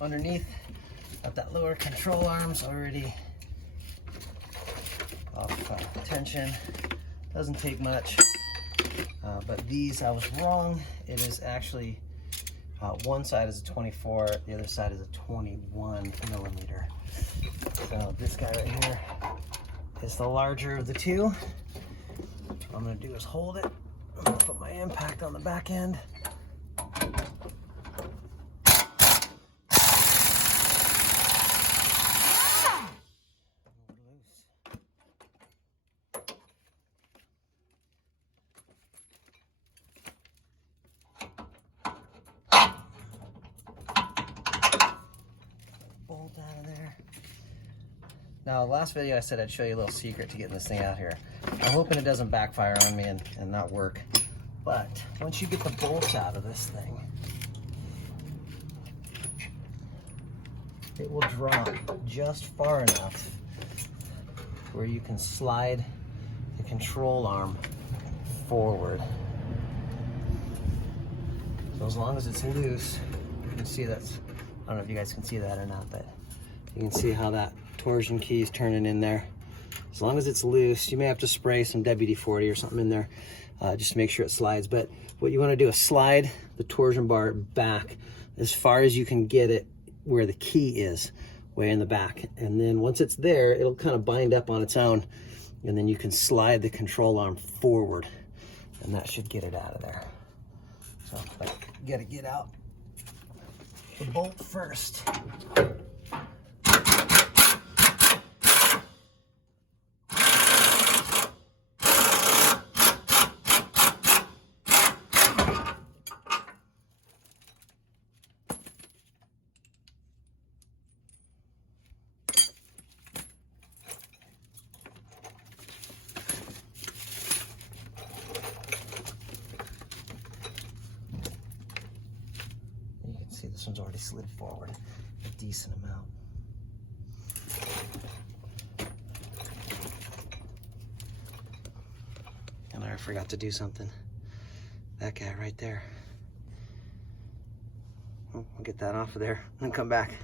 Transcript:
underneath. Got that lower control arms already off tension. Doesn't take much, but these, I was wrong. It is actually, one side is a 24, the other side is a 21 millimeter. So this guy right here is the larger of the two. What I'm gonna do is hold it. I'm gonna put my impact on the back end. Bolt out of there. Now, last video I said I'd show you a little secret to getting this thing out here. I'm hoping it doesn't backfire on me and not work. But once you get the bolts out of this thing, it will drop just far enough where you can slide the control arm forward. So as long as it's loose, you can see that's, I don't know if you guys can see that or not, but you can see how that torsion key is turning in there. As long as it's loose, you may have to spray some WD-40 or something in there just to make sure it slides. But what you want to do is slide the torsion bar back as far as you can get it where the key is, way in the back. And then once it's there, it'll kind of bind up on its own. And then you can slide the control arm forward, and that should get it out of there. So I gotta get out the bolt first. See, this one's already slid forward a decent amount. And I forgot to do something. That guy right there. I'll get that off of there and come back.